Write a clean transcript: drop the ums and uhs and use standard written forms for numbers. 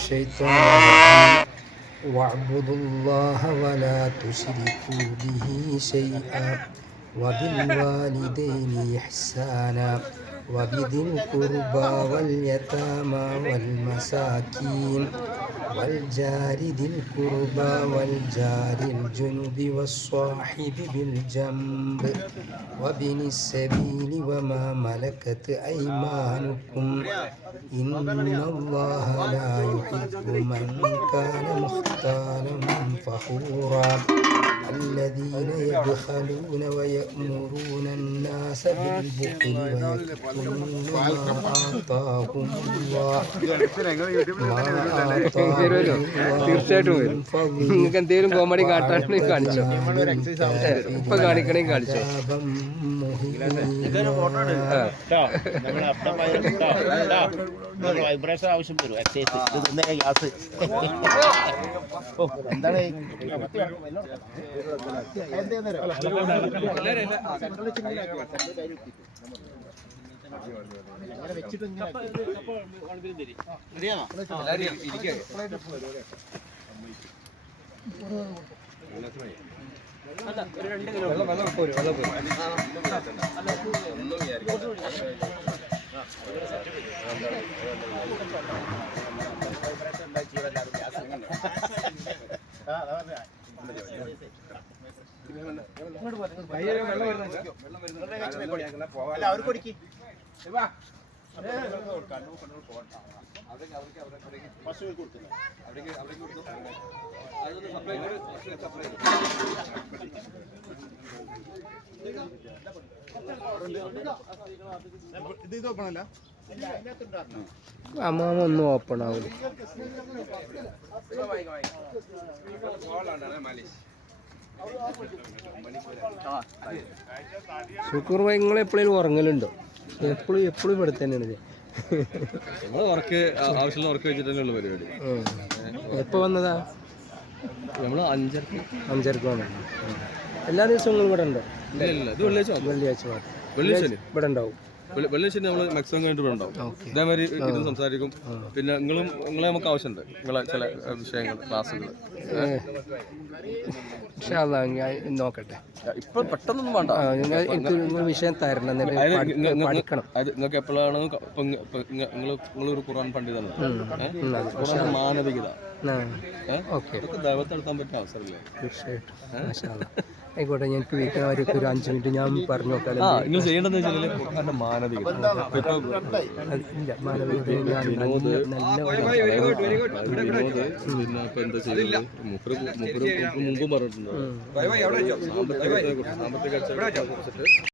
الشيطان الرجيم واعبدوا الله ولا تشركوا به شيئا وبالوالدين إحسانا وبذي القربى واليتامى والمساكين والجار ذي القربى والجار الجنب والصاحب بالجنب وابن السبيل وما ملكت أيمانكم إن الله لا يحب من كان مختالا فخورا الذين يبخلون ويأمرون الناس بالبخل ويكتمون ما آتاهم الله തീർച്ചയായിട്ടും നിങ്ങൾക്ക് എന്തെങ്കിലും കോമഡി കാട്ടാണെങ്കിൽ കാണിച്ചോ, ഇപ്പൊ കാണിക്കണേ കാണിച്ചോ. വൈബ്രേഷൻ ആവശ്യം വരും. ഗ്യാസ് എന്താണ് വെച്ചിട്ട് അവർക്ക് കൊടുക്കി അമ്മാമ ഒന്നും ഓപ്പൺ ആവില്ല. ശുക്കൂർ ഭായി, നിങ്ങൾ എപ്പോഴും ഉറങ്ങലുണ്ടോ? എപ്പോഴും ഇവിടെ തന്നെയാണ്. വർക്ക് ആവശ്യമുള്ള വർക്ക് വെച്ചിട്ട് തന്നെയുള്ള പരിപാടി. എപ്പോ വന്നതാ? നമ്മൾ അഞ്ചരക്ക് വന്നു. എല്ലാ ദിവസവും നിങ്ങൾ ഇവിടെ ഉണ്ടോ? ഇത് വെള്ളിയാഴ്ച ഇവിടെ ഉണ്ടാവും. വെള്ളിയാഴ്ച നമ്മൾ മാക്സിമം കഴിഞ്ഞിട്ട് ഇവിടെ ഉണ്ടാവും. ഇതേമാതിരി ഇരുന്ന് സംസാരിക്കും. പിന്നെ നിങ്ങളെ നമുക്ക് ആവശ്യമുണ്ട്, നിങ്ങളെ ചില വിഷയങ്ങൾ, ക്ലാസ്സുകൾ. നോക്കട്ടെ, ഇപ്പൊ പെട്ടെന്നൊന്നും വേണ്ട. എനിക്ക് വിഷയം തരണം, പഠിക്കണം. നിങ്ങൾക്ക് എപ്പോഴാണ് നിങ്ങളൊരു ഖുർആൻ പണ്ഡിതനാണ്, മാനവികത, ദൈവത്തെടുക്കാൻ പറ്റുന്ന അവസരമില്ലേ? തീർച്ചയായിട്ടും ആയിക്കോട്ടെ. ഞങ്ങൾക്ക് വീട്ടുകാർക്ക് ഒരു 5 മിനിറ്റ് ഞാൻ പറഞ്ഞു നോക്കാം. നിങ്ങൾ ചെയ്യേണ്ടതെന്ന് വെച്ചാൽ മാനവികത, പിന്നെ ഇപ്പൊ എന്താ ചെയ്യുന്നത്, മുമ്പും പറഞ്ഞിട്ടുണ്ട് സാമ്പത്തിക